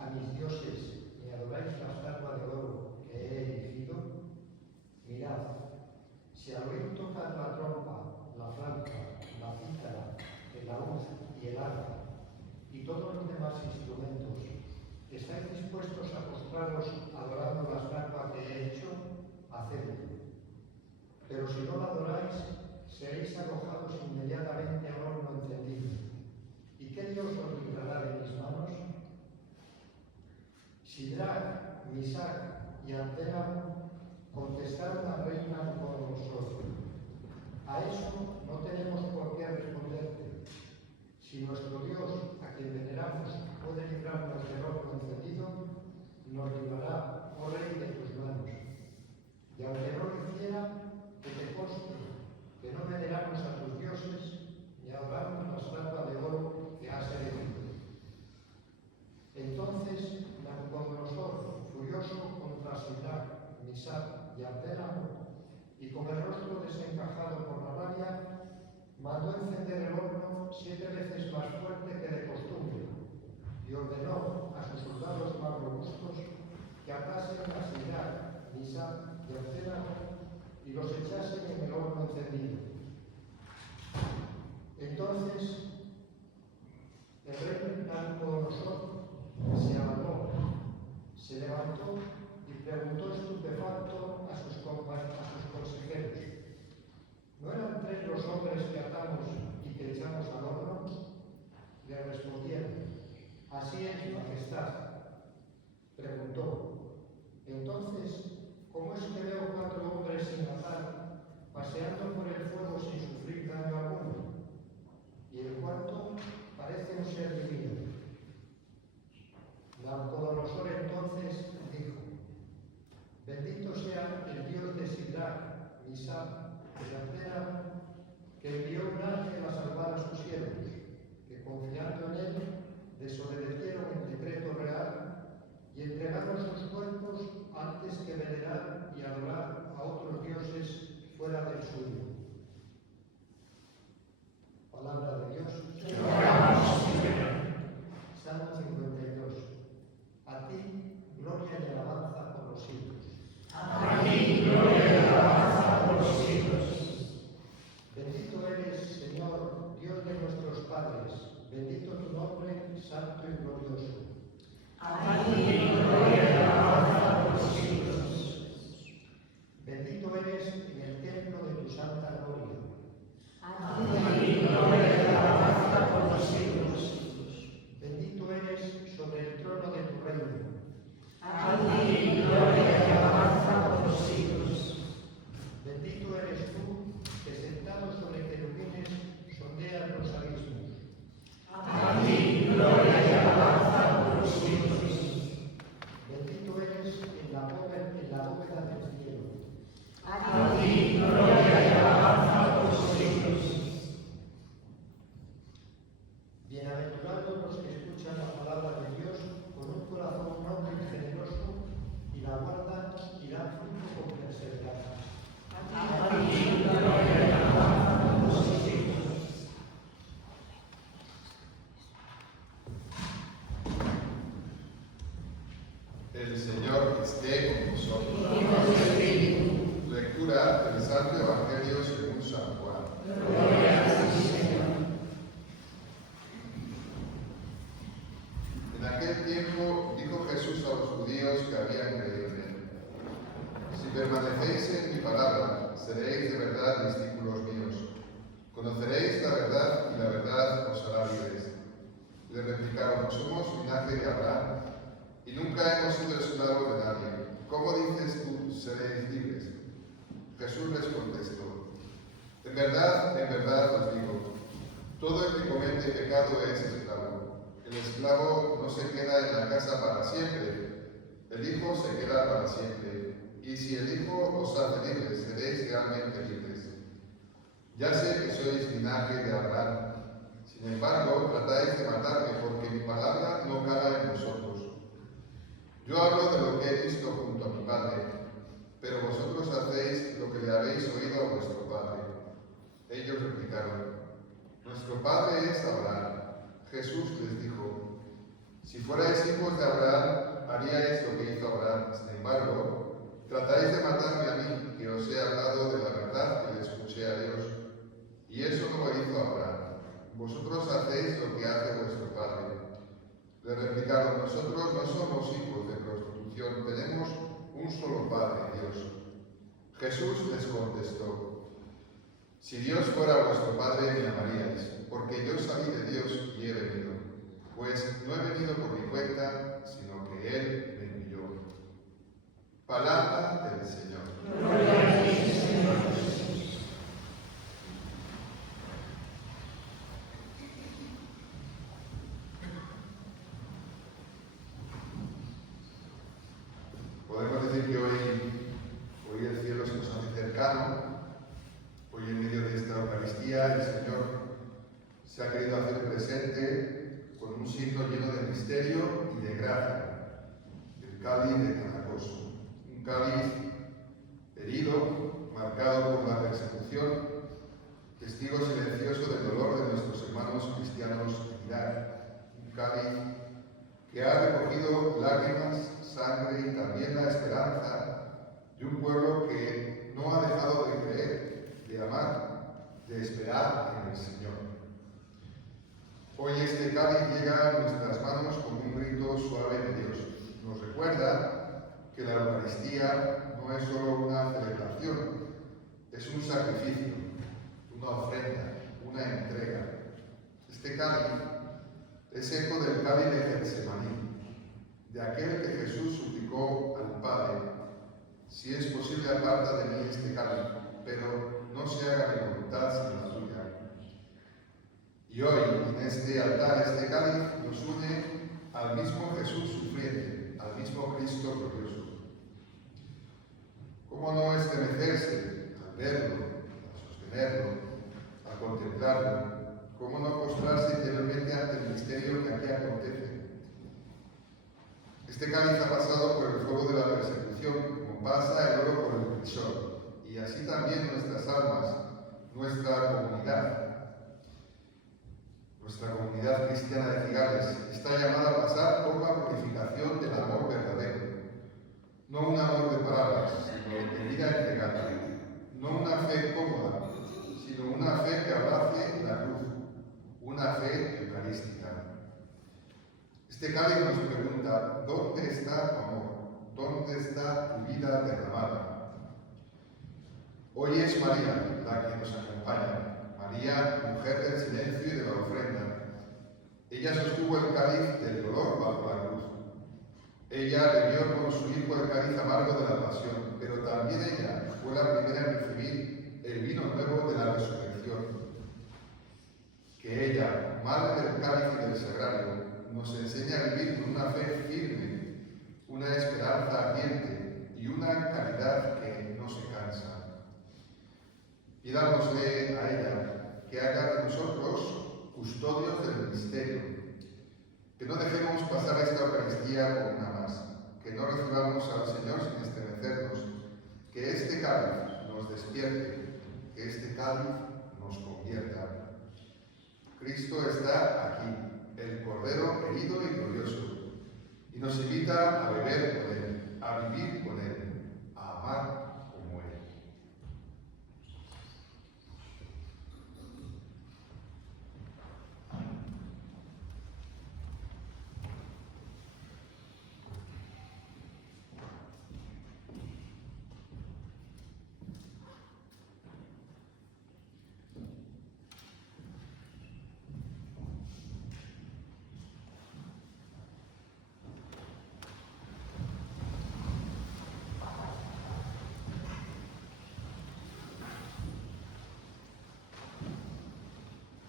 a mis dioses ni adoráis la estatua de oro que he erigido? Mirad, si al oír tocar la trompa, la flauta, la cítara, el laúd y el arpa, y todos los demás instrumentos, ¿estáis dispuestos a postraros adorando la estatua que he hecho? Hacedlo. Pero si no la adoráis, seréis arrojados inmediatamente al horno encendido. ¿Y qué Dios os librará de mis manos? Sidrac, Misac y Abednego contestaron al rey Nabucodonosor: a eso no tenemos por qué responderte. Si nuestro Dios, a quien veneramos, puede librarnos del horno encendido, nos librará, oh rey, de tus manos. Y aunque no lo hiciera, que te conste que no veneramos a tus dioses ni adoramos la estatua de oro que has erigido. Entonces Nabucodonosor, furioso contra Sidrac, Misac y Abednego, y con el rostro desencajado por la rabia, mandó encender el horno 7 veces más fuerte que de costumbre y ordenó a sus soldados más robustos que atasen a Sidrac, Misac y Abednego y los echasen en el horno encendido. Entonces el rey Nabucodonosor se alarmó, se levantó y preguntó estupefacto a sus consejeros: ¿no eran 3 los hombres que atamos y que echamos al horno? Le respondieron: así es, majestad. Preguntó: entonces, ¿cómo es que veo 4 hombres sin atar, paseando por el fuego sin sufrir daño alguno? Y el cuarto parece un ser divino. Nabucodonosor entonces dijo: bendito sea el Dios de Sidrac, Misac y Abednego, que envió un ángel a salvar a sus siervos, que confiando en él desobedecieron el decreto real y entregaron sus cuerpos antes que venerar y adorar a otros dioses fuera del suyo. Palabra de Dios. Salmo 52. A ti, gloria y alabanza por los siglos. A ti, gloria y alabanza por los siglos. Bendito eres, Señor Bendito tu nombre, santo y glorioso. A ti, gloria y alabanza por los siglos. Bendito eres en el templo de tu santa gloria. A ti, gloria y alabanza por los siglos. Bendito eres sobre el trono de tu reino. A ti, gloria y alabanza por los siglos. Bendito eres tú, que sentado sobre querubines sondeas los abismos. A ti, gloria y alabanza por los siglos. Bendito eres en la bóveda del cielo. A ti, gloria y alabanza por los siglos. Bienaventurados los que escuchan la palabra de Dios con un corazón noble y generoso y la guardan y dan fruto con perseverancia. A ti, gloria y alabanza por los siglos. El Señor esté con vosotros. Y con tu espíritu. Lectura del Santo Evangelio según San Juan. Gloria a ti, Señor. En aquel tiempo dijo Jesús a los judíos que habían creído en él: Si permanecéis en mi palabra, seréis de verdad discípulos míos. Conoceréis la verdad y la verdad os hará libres. Le replicaron: Somos linaje de Abraham y nunca hemos sido esclavos de nadie. ¿Cómo dices tú, seréis libres? Jesús les contestó: en verdad os digo, todo el que comete pecado es esclavo. El esclavo no se queda en la casa para siempre, el Hijo se queda para siempre. Y si el Hijo os hace libres, seréis realmente libres. Ya sé que sois linaje de Abraham, sin embargo, tratáis de matarme porque mi palabra no cala en vosotros. Yo hablo de lo que he visto junto a mi Padre, pero vosotros hacéis lo que le habéis oído a vuestro Padre. Ellos replicaron: Nuestro Padre es Abraham. Jesús les dijo: Si fuerais hijos de Abraham, haríais lo que hizo Abraham. Sin embargo, tratáis de matarme a mí, que os he hablado de la verdad que le escuché a Dios. Y eso no lo hizo Abraham. Vosotros hacéis lo que hace vuestro Padre. Le replicaron: Nosotros no somos hijos de prostitución, tenemos un solo Padre, Dios. Jesús les contestó: Si Dios fuera vuestro Padre, me amaríais, porque yo salí de Dios y he venido. Pues no he venido por mi cuenta, sino que Él me envió. Palabra del Señor. Gloria a ti, Señor Jesús. Podemos decir que hoy el cielo se nos hace cercano. Hoy en medio de esta Eucaristía el Señor se ha querido hacer presente con un signo lleno de misterio y de gracia, el cáliz de Canacoso, un cáliz herido, marcado por la persecución, testigo silencioso del dolor de nuestros hermanos cristianos en Irak, un cáliz que ha recogido lágrimas, sangre y también la esperanza de un pueblo que no ha dejado de creer, de amar, de esperar en el Señor. Hoy este cáliz llega a nuestras manos como un grito suave de Dios. Nos recuerda que la Eucaristía no es solo una celebración, es un sacrificio, una ofrenda, una entrega. Este cáliz es eco del cáliz de Getsemaní, de aquel que Jesús suplicó al Padre: si es posible, aparta de mí este cáliz, pero no se haga mi voluntad sino la tuya. Y hoy, en este altar, este cáliz nos une al mismo Jesús sufriente, al mismo Cristo glorioso. ¿Cómo no estremecerse al verlo, a sostenerlo, a contemplarlo? ¿Cómo no postrarse interiormente ante el misterio que aquí acontece? Este cáliz ha pasado por el fuego de la persecución, como pasa el oro por el crisol, y así también nuestras almas, nuestra comunidad cristiana de Cigales, está llamada a pasar por la purificación del amor verdadero. No un amor de palabras, sino de vida entregada. No una fe cómoda, sino una fe que abrace la cruz. una fe eucarística. Este cáliz nos pregunta, ¿dónde está tu amor? ¿Dónde está tu vida derramada? Hoy es María la que nos acompaña, María, mujer del silencio y de la ofrenda. Ella sostuvo el cáliz del dolor bajo la cruz. Ella bebió con su hijo el cáliz amargo de la pasión, pero también ella fue la primera en recibir el vino nuevo de la resurrección. Que ella, madre del cáliz y del sagrario, nos enseña a vivir con una fe firme, una esperanza ardiente y una caridad que no se cansa. Pidámosle a ella que haga de nosotros custodios del misterio, que no dejemos pasar esta Eucaristía como una más, que no recibamos al Señor sin estremecernos, que este cáliz nos despierte, que este cáliz nos convierta. Cristo está aquí, el Cordero herido y glorioso, y nos invita a beber con Él, a vivir con Él, a amar como Él.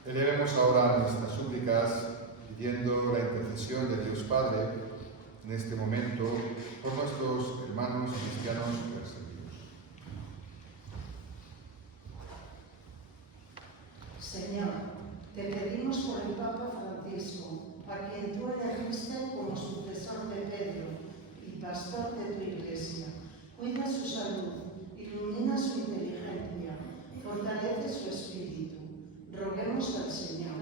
Elevemos ahora nuestras súplicas pidiendo la intercesión de Dios Padre en este momento por nuestros hermanos cristianos perseguidos. Señor, te pedimos por el Papa Francisco, a quien tú elegiste como sucesor de Pedro y pastor de tu Iglesia. Cuida su salud, ilumina su inteligencia, fortalece su espíritu. Roguemos al Señor.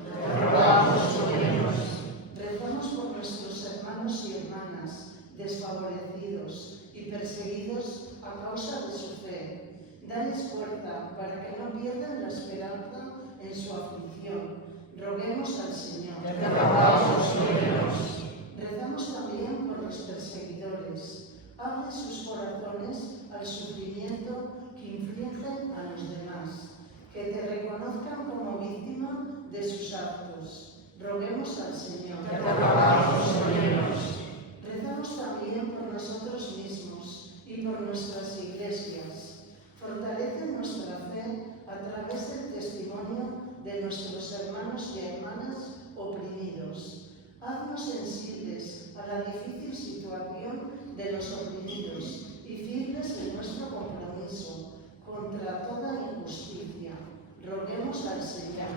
Rezamos por nuestros hermanos y hermanas desfavorecidos y perseguidos a causa de su fe. Dales fuerza para que no pierdan la esperanza en su aflicción. Roguemos al Señor. Rezamos también por los perseguidores. Abre sus corazones al sufrimiento que infligen a los demás. Que te reconozcan como víctima de sus actos. Roguemos al Señor. Rezamos también por nosotros mismos y por nuestras iglesias. Fortalece nuestra fe a través del testimonio de nuestros hermanos y hermanas oprimidos. Haznos sensibles a la difícil situación de los oprimidos y firmes en nuestro compromiso contra toda injusticia. Roguemos al Señor.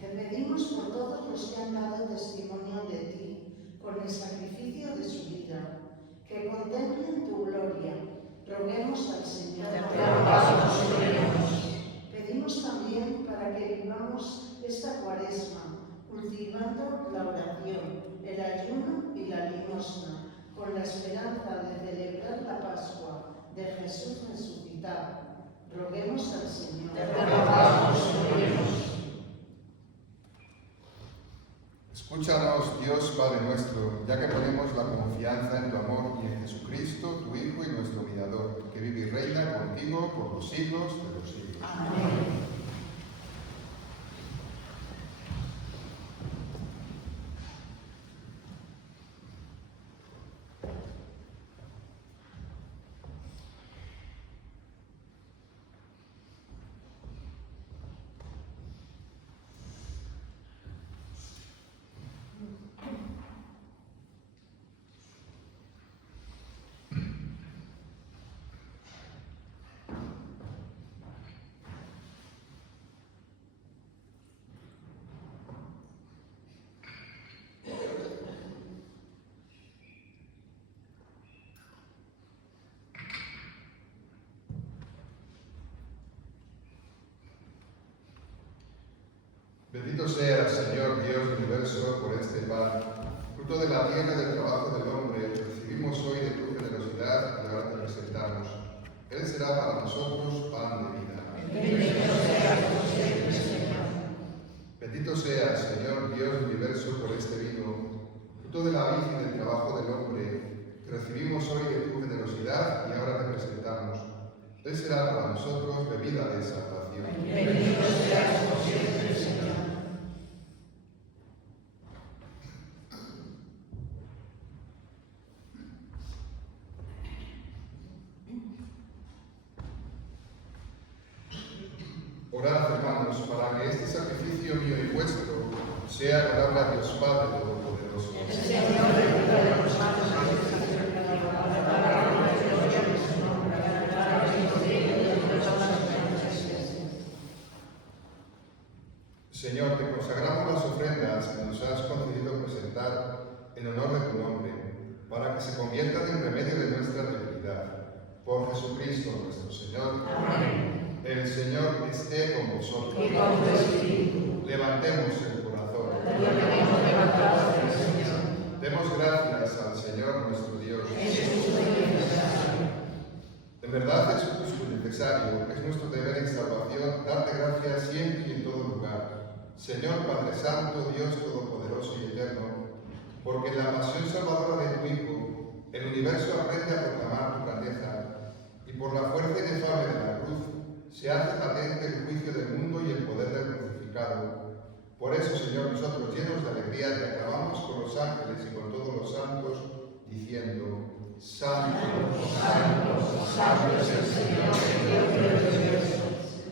Te pedimos por todos los que han dado testimonio de ti, con el sacrificio de su vida, que contemplen tu gloria. Roguemos al Señor. Pedimos también para que vivamos esta Cuaresma, cultivando la oración, el ayuno y la limosna, con la esperanza de celebrar la Pascua de Jesús resucitado. Roguemos al Señor. Escúchanos, Dios Padre nuestro, ya que ponemos la confianza en tu amor y en Jesucristo, tu Hijo y nuestro Mediador, que vive y reina contigo por los siglos de los siglos. Amén. Bendito sea el Señor Dios del universo por este pan, fruto de la tierra y del trabajo del hombre, recibimos hoy de tu generosidad y ahora te presentamos. Él será para nosotros pan de vida. Bendito sea tu siempre, Señor. por este vino, fruto de la vid y del trabajo del hombre, que recibimos hoy de tu generosidad y ahora te presentamos. Él será para nosotros bebida de salvación. Bendito seas por siempre, Señor. Orad, hermanos, para que este sacrificio mío y vuestro sea agradable a Dios Padre Todopoderoso. El Señor reciba de los manos a nuestra para la gloria de su nombre, para el contigo y de todas las generaciones. Señor, te consagramos las ofrendas que nos has concedido presentar en honor de tu nombre, para que se conviertan en remedio de nuestra debilidad. Por Jesucristo nuestro Señor. Amén. El Señor esté con vosotros. Y con tu espíritu. Levantemos el corazón. Lo tenemos levantado del Señor. Demos gracias al Señor nuestro Dios. Es justo y necesario. En verdad es justo y necesario, es nuestro deber y salvación darte gracias siempre y en todo lugar. Señor Padre Santo, Dios Todopoderoso y Eterno, porque en la pasión salvadora de tu Hijo, el universo aprende a proclamar tu grandeza, y por la fuerza inefable de la cruz, se hace patente el juicio del mundo y el poder del crucificado. Por eso, Señor, nosotros llenos de alegría te aclamamos con los ángeles y con todos los santos, diciendo: Santo, Santo, santo es el Señor, Dios de los dioses.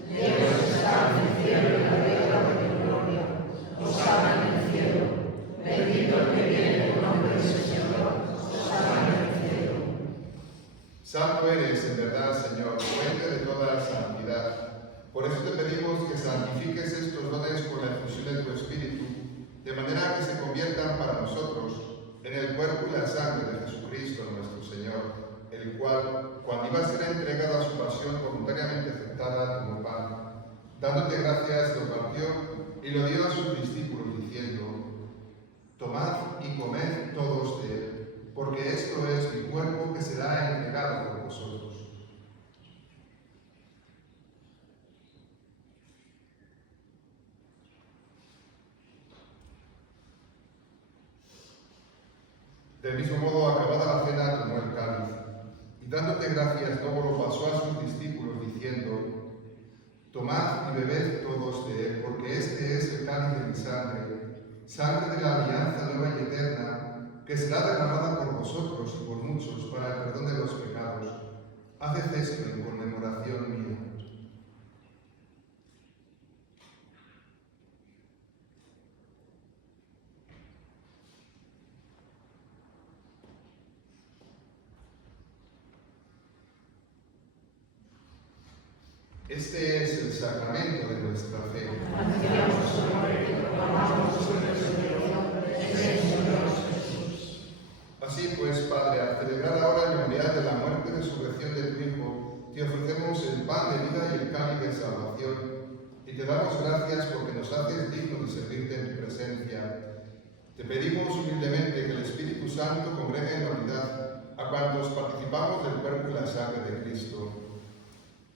Dios está en el cielo y la tierra de tu gloria. Hosana en el cielo. Bendito el que viene en nombre del Señor. Hosana en el cielo. Santo eres, en verdad, Señor, fuente de toda santidad. Por eso te pedimos que santifiques estos dones con la efusión de tu Espíritu, de manera que se conviertan para nosotros en el cuerpo y la sangre de Jesucristo nuestro Señor, el cual, cuando iba a ser entregado a su pasión voluntariamente aceptada, tomó pan. Dándote gracias, lo partió y lo dio a sus discípulos, diciendo: Tomad y comed todos de él, porque esto es mi cuerpo que será entregado por vosotros. Del mismo modo, acabada la cena, tomó el cáliz, y dándote gracias, luego lo pasó a sus discípulos, diciendo: Tomad y bebed todos de él, porque este es el cáliz de mi sangre, sangre de la alianza nueva y eterna, que será derramada por vosotros y por muchos para el perdón de los pecados. Haced esto en conmemoración mía. Este es el sacramento de nuestra fe. Anunciamos su muerte y proclamamos su resurrección en el Señor Jesús. Así pues, Padre, al celebrar ahora el memorial de la muerte y resurrección de tu Hijo, te ofrecemos el pan de vida y el cáliz de salvación, y te damos gracias porque nos haces dignos de servirte en tu presencia. Te pedimos humildemente que el Espíritu Santo congregue en la unidad a cuantos participamos del cuerpo y la sangre de Cristo.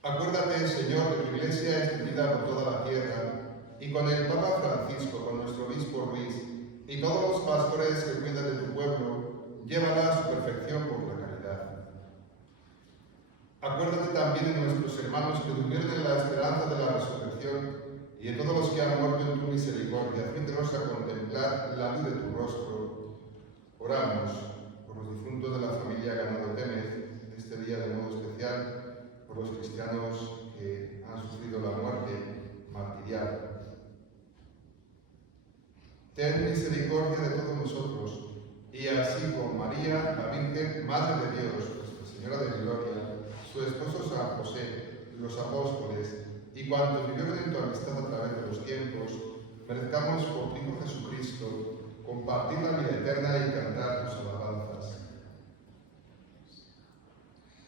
Acuérdate, Señor, de tu Iglesia extendida por toda la tierra, y con el Papa Francisco, con nuestro obispo Luis, y todos los pastores que cuidan de tu pueblo, llévala a su perfección por la caridad. Acuérdate también de nuestros hermanos que durmieron en la esperanza de la resurrección, y de todos los que han muerto en tu misericordia, haciéndonos a contemplar la luz de tu rostro. Oramos por los difuntos de la familia Ganado Témez, este día de modo especial, por los cristianos que han sufrido la muerte martirial. Ten misericordia de todos nosotros, y así con María, la Virgen, Madre de Dios, Nuestra Señora de Gloria, su esposo San José, los apóstoles, y cuantos vivieron en tu amistad a través de los tiempos, merezcamos por tu Hijo Jesucristo compartir la vida eterna y cantar tus alabanzas.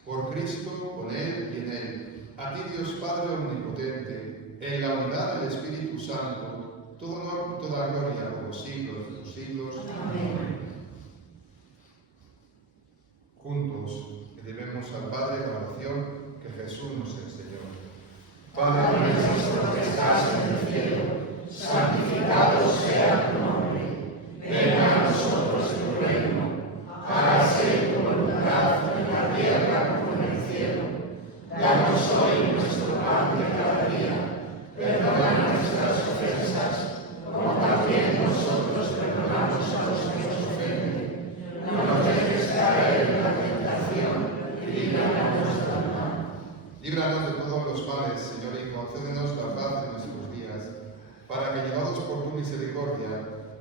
Por Cristo, con Él y en Él, a ti Dios Padre Omnipotente, en la unidad del Espíritu Santo, todo honor y toda gloria por los siglos de los siglos. Amén. Juntos debemos al Padre la oración que Jesús nos enseñó. Padre nuestro que estás en el cielo, santificado sea tu nombre. para que, llevados por tu misericordia,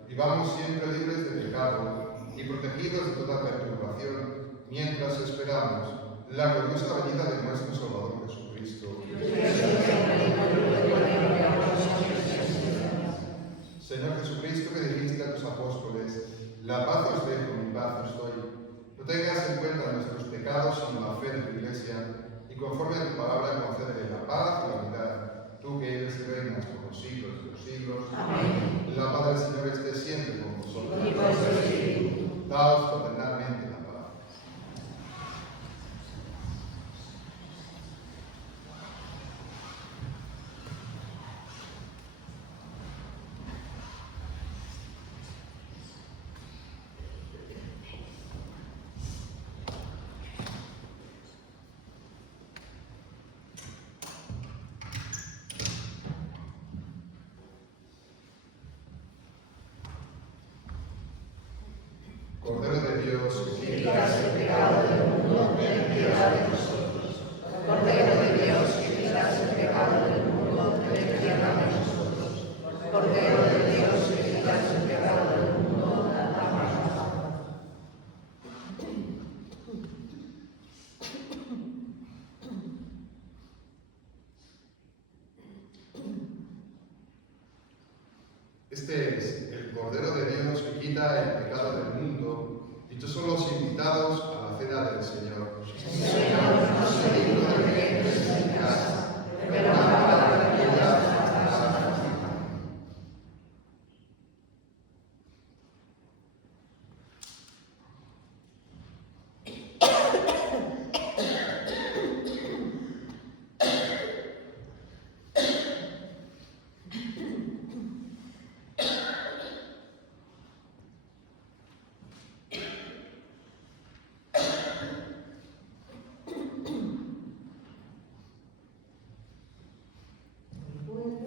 vivamos siempre libres de pecado y protegidos de toda perturbación, mientras esperamos la gloriosa venida de nuestro Salvador Jesucristo. Señor Jesucristo, que dijiste a tus apóstoles: la paz os dejo, mi paz os doy. No tengas en cuenta nuestros pecados, sino la fe de tu Iglesia, y conforme a tu palabra concédele la paz y la unidad, tú que eres y reinas por los siglos de los siglos. Amén. La paz del Señor esté siempre con vosotros. Daos fraternalmente la paz. Cordero de Dios, que quitas el pecado del mundo, ten piedad de nosotros. Cordero de Dios, que quitas el pecado del mundo, ten piedad de nosotros. Cordero de Dios, que quitas el pecado del mundo, dame paz. este es el Cordero de Dios que quita el pecado del mundo. Dichos son los invitados a la cena del Señor. Señor, no soy digno de que entres en mi casa, pero una palabra tuya bastará. Recuerda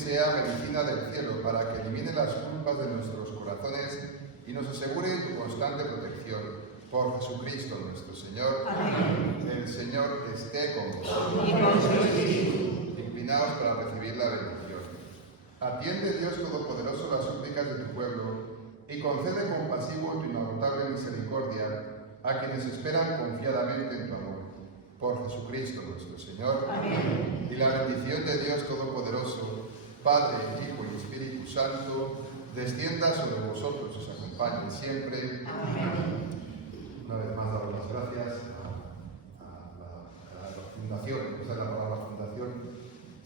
sea medicina del cielo para que elimine las culpas de nuestros corazones y nos asegure tu constante protección. Por Jesucristo nuestro Señor. Amén. El Señor esté con vosotros. Y con tu espíritu. Inclinaos para recibir la bendición. Atiende, Dios Todopoderoso, las súplicas de tu pueblo y concede compasivo tu inagotable misericordia a quienes esperan confiadamente en tu amor. Por Jesucristo nuestro Señor. Amén. Y la bendición de Dios Todopoderoso, Padre, Hijo y Espíritu Santo, descienda sobre vosotros y os acompañe siempre. Amén. Una vez más, damos las gracias a la Fundación, esa es la palabra Fundación,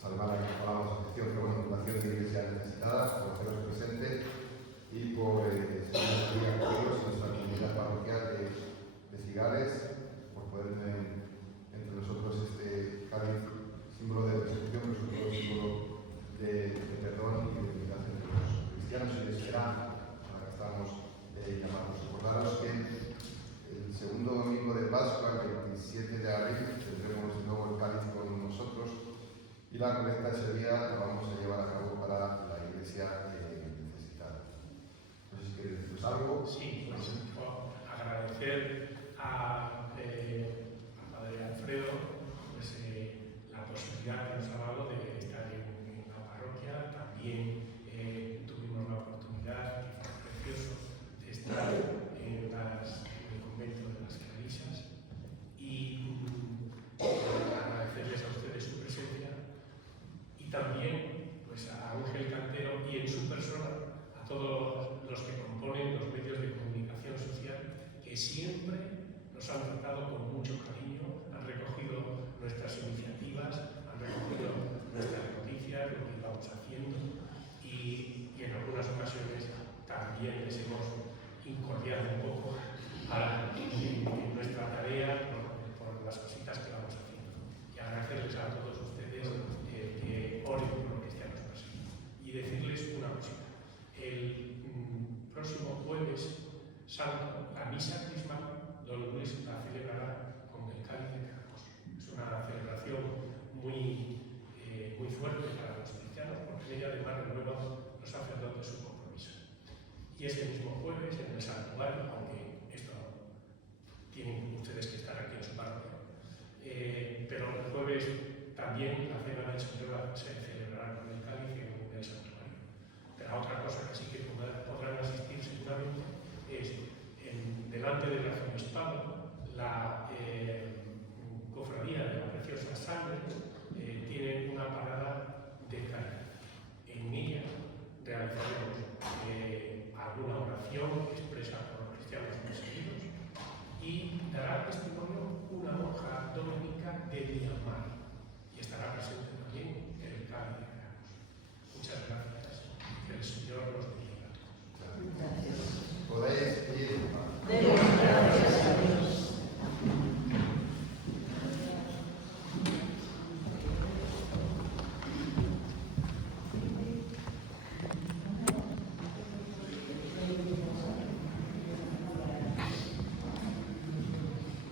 alemana que hablamos de asociación, pero bueno, Fundación de Iglesias Necesitadas, por haceros presente y por estar aquí en nuestra comunidad parroquial de Cigales, por poder tener entre nosotros este cáliz, símbolo de persecución, pero sobre todo símbolo de perdón y de unidad entre los cristianos y de esperanza, para que estamos llamados. Recordaros que el segundo domingo de Pascua, el 27 de abril, tendremos de nuevo el cáliz con nosotros y la colecta ese día la vamos a llevar a cabo para la iglesia necesitada. No sé si queréis deciros algo. Sí, pues agradecer a Padre Alfredo pues, la posibilidad que nos ha dado de estar en la parroquia. También tuvimos la oportunidad, que fue precioso, de estar en el convento de las Clarisas y agradecerles a ustedes su presencia y también pues, a Ángel Cantero y en su persona a todos los que componen los medios de comunicación social que siempre nos han tratado con mucho cariño, han recogido nuestras iniciativas, han recogido nuestras noticias, lo que íbamos haciendo y en algunas ocasiones también les hemos incordiado un poco en nuestra tarea por las cositas que vamos haciendo. Y agradecerles a todos ustedes que oren por los cristianos perseguidos. Y decirles una cosita. El próximo jueves santo, la misa crismal, don Luis la celebrará con el cáliz de Caracos. Es una celebración muy fuerte para los cristianos porque ella además renueva los sacerdotes su compromiso. Y este mismo jueves en el santuario, aunque esto tienen ustedes que estar aquí en su parroquia, pero el jueves también la cena del Señor se celebrará con el cáliz en el santuario. Pero otra cosa que sí que podrán asistir seguramente es delante del arzobispado la cofradía de la Preciosa Sangre tiene una parada de caridad.